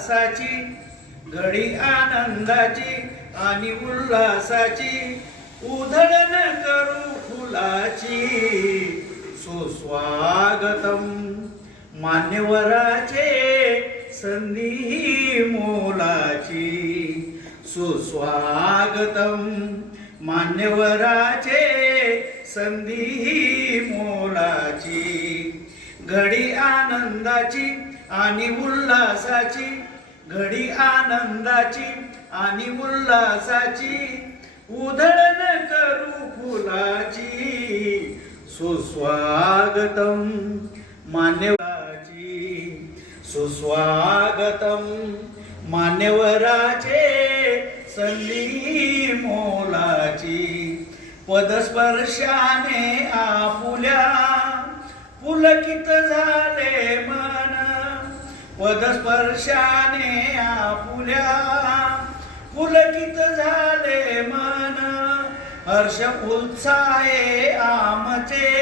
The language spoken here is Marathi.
उल्हासाची घडी आनंदाची आणि उल्हासाची उधळण करू फुलाची. सुस्वागतम मान्यवराचे संधी मोलाची. सुस्वागतम मान्यवराचे संधी मोलाची. घडी आनंदाची आणि उल्हासाची घडी आनंदाची आणि उल्हासाची उधळण करू फुलाची सुस्वागतम मान्यवराची सुस्वागतम मान्यवराचे संधी मोलाची पदस्पर्शाने आपुल्या पुलकित झाले पदस्पर्शाने आपुल्या पुलकित झाले मन हर्ष उत्साहे आमचे.